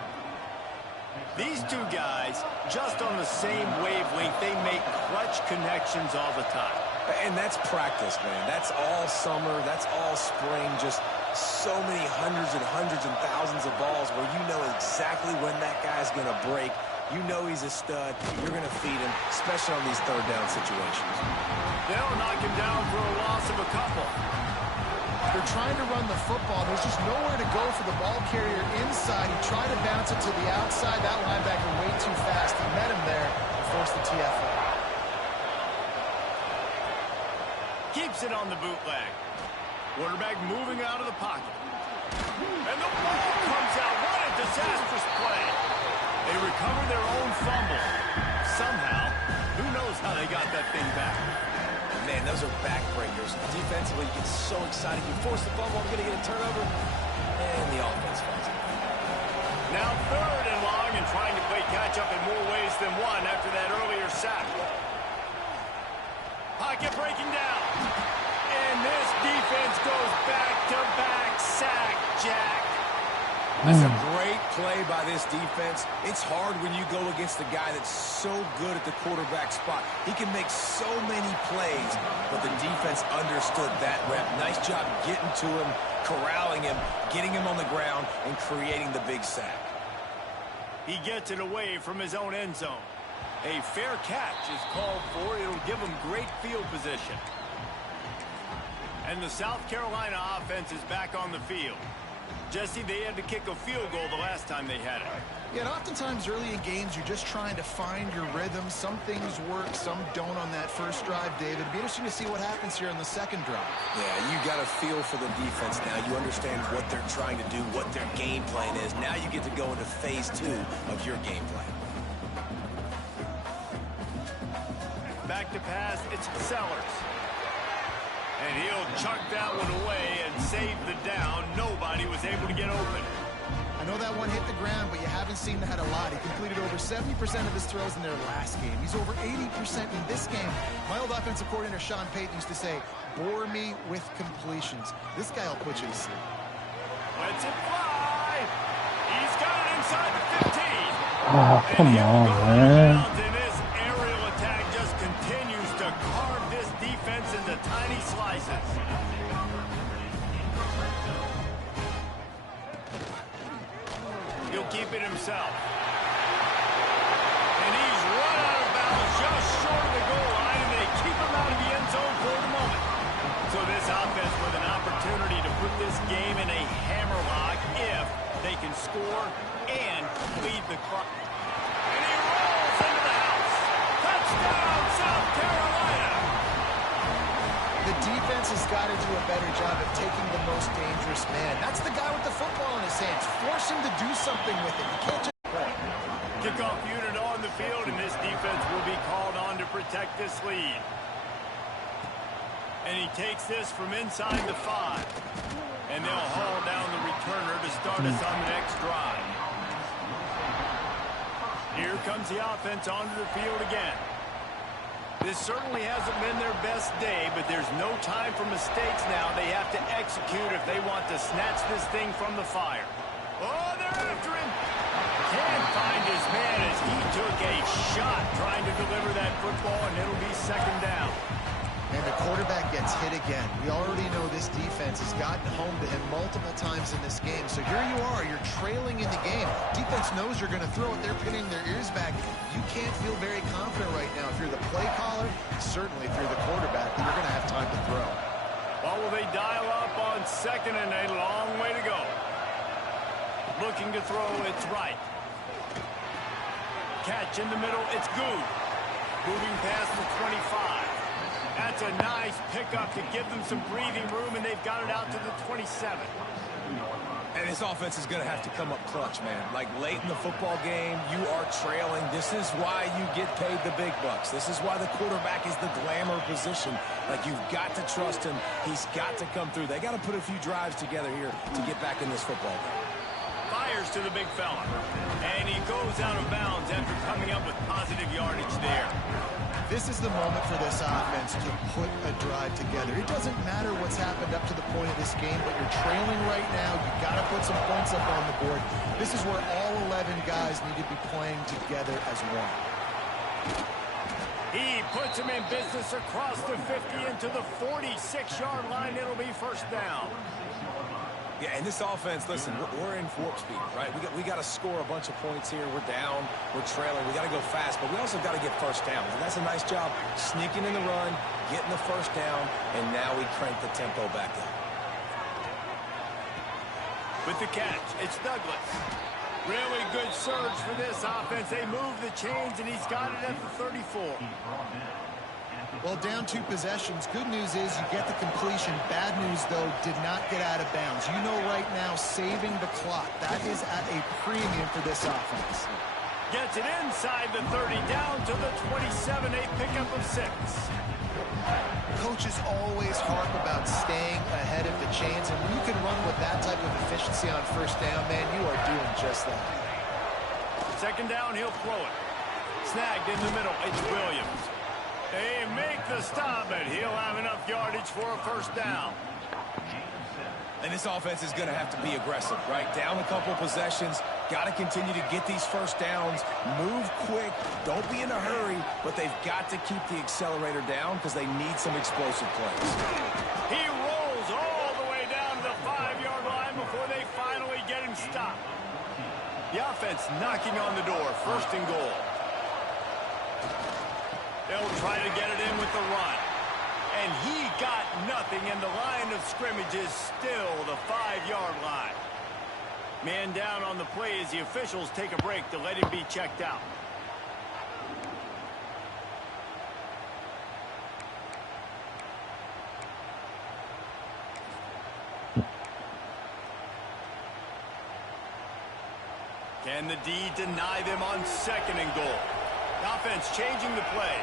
These two guys, just on the same wavelength, they make clutch connections all the time. And that's practice, man. That's all summer. That's all spring. Just so many hundreds and thousands of balls where you know exactly when that guy's going to break. You know he's a stud. You're going to feed him, especially on these 3rd down situations. They'll knock him down for a loss of a couple. They're trying to run the football. There's just nowhere to go for the ball carrier inside. He tried to bounce it to the outside. That linebacker way too fast. He met him there and forced the TFL. Keeps it on the bootleg. Quarterback moving out of the pocket. And the ball comes out. What a disastrous play. They recover their own fumble. Somehow, who knows how they got that thing back. Man, those are backbreakers. Defensively, you get so excited. You force the fumble, I'm going to get a turnover. And the offense falls in. Now 3rd and long, and trying to play catch-up in more ways than one after that earlier sack. Pocket breaking down. And this defense goes back-to-back sack, Jack. That's a great play by this defense. It's hard when you go against a guy that's so good at the quarterback spot. He can make so many plays, but the defense understood that rep. Nice job getting to him, corralling him, getting him on the ground, and creating the big sack. He gets it away from his own end zone. A fair catch is called for. It'll give him great field position. And the South Carolina offense is back on the field. Jesse, they had to kick a field goal the last time they had it. Yeah, and oftentimes early in games, you're just trying to find your rhythm. Some things work, some don't on that first drive, David. It'll be interesting to see what happens here on the 2nd drive. Yeah, you got a feel for the defense now. You understand what they're trying to do, what their game plan is. Now you get to go into phase 2 of your game plan. back to pass. It's Sellers. And he'll chuck that one away and save the down. Nobody was able to get open. I know that one hit the ground, but you haven't seen that a lot. He completed over 70% of his throws in their last game. He's over 80% in this game. My old offensive coordinator, Sean Payton, used to say, bore me with completions. This guy will put you to sleep. Lets it fly. He's got it inside the 15. Oh, come on, man. And this aerial attack just continues to carve this defense into tiny slices. He'll keep it himself. And he's run out of bounds just short of the goal line, and they keep him out of the end zone for the moment. So this offense with an opportunity to put this game in a hammerlock if they can score and lead the clock. And he rolls into the house. Touchdown, South Carolina! The defense has got to do a better job of taking the most dangerous man. That's the guy with the football in his hands. Force him to do something with it. You can't just play. Kickoff unit on the field, and this defense will be called on to protect this lead. And he takes this from inside the 5. And they'll haul down the returner to start us on the next drive. Here comes the offense onto the field again. This certainly hasn't been their best day, but there's no time for mistakes now. They have to execute if they want to snatch this thing from the fire. Oh, they're after him. Can't find his man as he took a shot trying to deliver that football, and it'll be second down. And the quarterback gets hit again. We already know this defense has gotten home to him multiple times in this game. So here you are, you're trailing in the game. Defense knows you're going to throw it. They're pinning their ears back. You can't feel very confident right now. If you're the play caller, certainly if you're the quarterback, then you're going to have time to throw. Well, will they dial up on second and a long way to go? Looking to throw, it's right. Catch in the middle, it's good. Moving past the 25. That's a nice pickup to give them some breathing room, and they've got it out to the 27. And this offense is going to have to come up clutch, man. Like late in the football game, you are trailing. This is why you get paid the big bucks. This is why the quarterback is the glamour position. Like, you've got to trust him. He's got to come through. They got to put a few drives together here to get back in this football game. Fires to the big fella. And he goes out of bounds after coming up with positive yardage there. This is the moment for this offense to put a drive together. It doesn't matter what's happened up to the point of this game, but you're trailing right now. You've got to put some points up on the board. This is where all 11 guys need to be playing together as one. He puts him in business across the 50 into the 46-yard line. It'll be first down. Yeah, and this offense, listen, we're in warp speed, right? We got to score a bunch of points here. We're down. We're trailing. We got to go fast, but we also got to get first down. And that's a nice job sneaking in the run, getting the first down, and now we crank the tempo back up. With the catch, it's Douglas. Really good surge for this offense. They move the chains, and he's got it at the 34. Well, down 2 possessions. Good news is you get the completion. Bad news, though, did not get out of bounds. You know right now, saving the clock. That is at a premium for this offense. Gets it inside the 30, down to the 27, a pickup of 6. Coaches always harp about staying ahead of the chains, and when you can run with that type of efficiency on first down, man, you are doing just that. Second down, he'll throw it. Snagged in the middle, it's Williams. They make the stop, and he'll have enough yardage for a first down. And this offense is going to have to be aggressive, right? Down a couple possessions, got to continue to get these first downs, move quick, don't be in a hurry, but they've got to keep the accelerator down because they need some explosive plays. He rolls all the way down to the 5-yard line before they finally get him stopped. The offense knocking on the door, first and goal. They'll try to get it in with the run. And he got nothing, and the line of scrimmage is still the 5-yard line. Man down on the play as the officials take a break to let him be checked out. Can the D deny them on second and goal? Offense changing the play.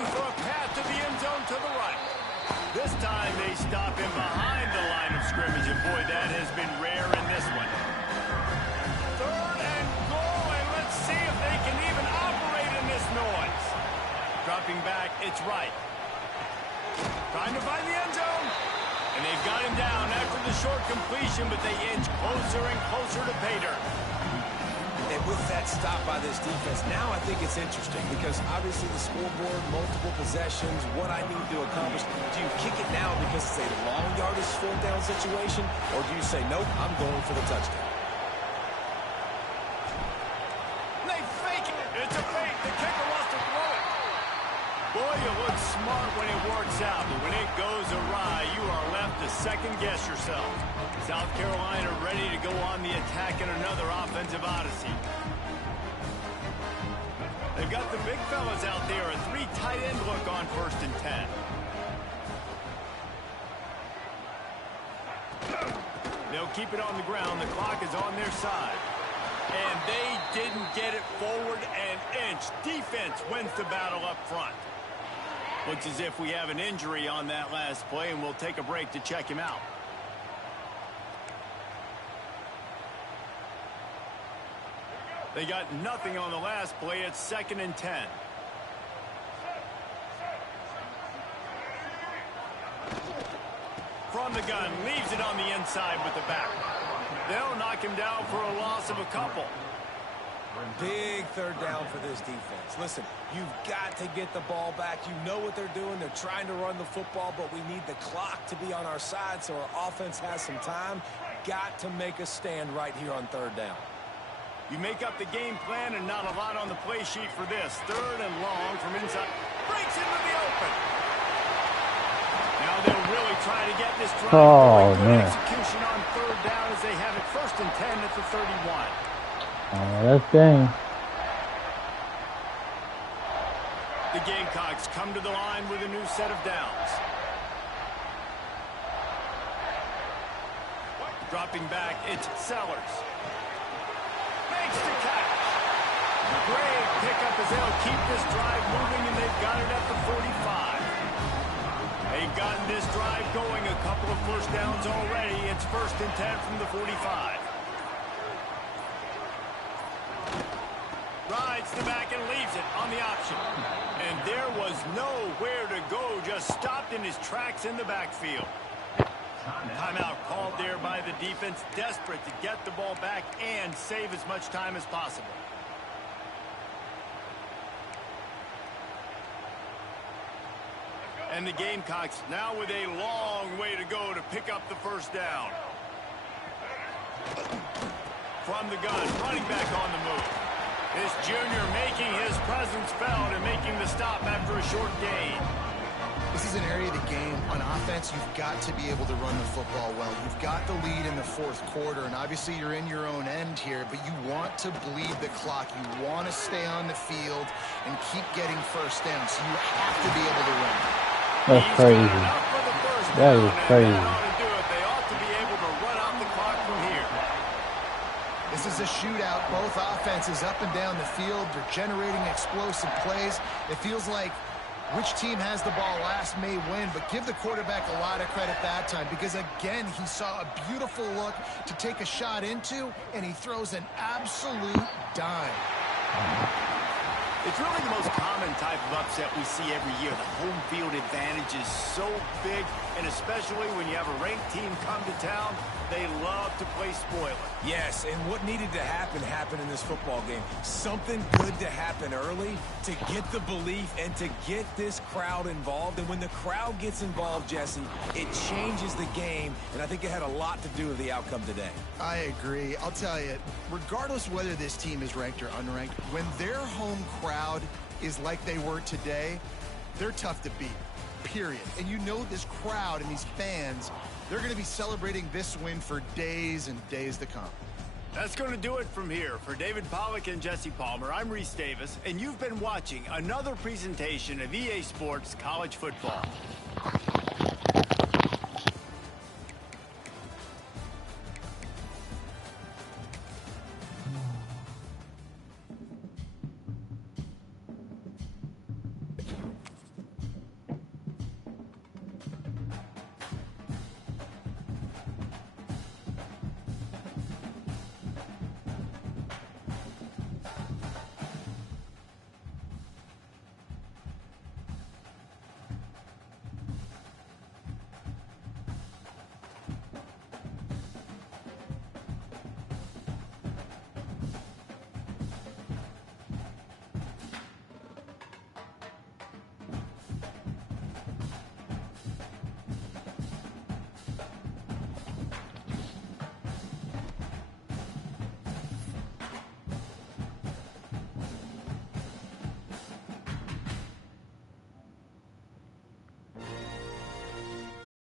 looking for a path to the end zone to the right. This time they stop him behind the line of scrimmage, and boy, that has been rare in this one. 3rd and goal, and let's see if they can even operate in this noise. Dropping back, it's Wright. Trying to find the end zone. And they've got him down after the short completion, but they inch closer and closer to pay dirt. And with that stop by this defense, now I think it's interesting because obviously the scoreboard, multiple possessions, what I need to accomplish. Do you kick it now because it's a long yardage 4th down situation, or do you say, nope, I'm going for the touchdown? They fake it. It's a fake. The kicker wants to throw it. Boy, you look smart when it works out, but when it goes awry, you are left to second-guess yourself. South Carolina ready to go on the attack in another offensive odyssey. They've got the big fellas out there, a 3 tight end look on 1st and 10. They'll keep it on the ground. The clock is on their side. And they didn't get it forward an inch. Defense wins the battle up front. Looks as if we have an injury on that last play, and we'll take a break to check him out. They got nothing on the last play. It's 2nd and 10. From the gun, leaves it on the inside with the back. They'll knock him down for a loss of a couple. Big 3rd down for this defense. Listen, you've got to get the ball back. You know what they're doing. They're trying to run the football, but we need the clock to be on our side so our offense has some time. Got to make a stand right here on 3rd down. You make up the game plan and not a lot on the play sheet for this. 3rd and long from inside. Breaks into the open. Now they'll really try to get this drive going. Good execution on 3rd down as they have it 1st and 10 at the 31. Oh, that's dang. The Gamecocks come to the line with a new set of downs. Dropping back, it's Sellers. Makes the catch. Great pickup as they'll keep this drive moving, and they've got it at the 45. They've gotten this drive going, a couple of 1st downs already. It's 1st and 10 from the 45. Rides the back and leaves it on the option. And there was nowhere to go, just stopped in his tracks in the backfield. Timeout called there by the defense, desperate to get the ball back and save as much time as possible. And the Gamecocks now with a long way to go to pick up the 1st down. From the gun, running back on the move. This junior making his presence felt and making the stop after a short gain. This is an area of the game. On offense, you've got to be able to run the football well. You've got the lead in the 4th quarter, and obviously you're in your own end here, but you want to bleed the clock. You want to stay on the field and keep getting 1st down, so you have to be able to run. That's crazy. That is crazy. They ought to be able to run out the clock from here. This is a shootout. Both offenses up and down the field. They're generating explosive plays. It feels like which team has the ball last may win, but give the quarterback a lot of credit that time because, again, he saw a beautiful look to take a shot into, and he throws an absolute dime. It's really the most common type of upset we see every year. The home field advantage is so big, and especially when you have a ranked team come to town, they love to play spoiler. Yes, and what needed to happen happened in this football game. Something good to happen early to get the belief and to get this crowd involved. And when the crowd gets involved, Jesse, it changes the game, and I think it had a lot to do with the outcome today. I agree. I'll tell you, regardless whether this team is ranked or unranked, when their home crowd is like they were today, they're tough to beat, period. And you know this crowd and these fans, they're going to be celebrating this win for days and days to come. That's going to do it from here. For David Pollack and Jesse Palmer, I'm Reese Davis, and you've been watching another presentation of EA Sports College Football.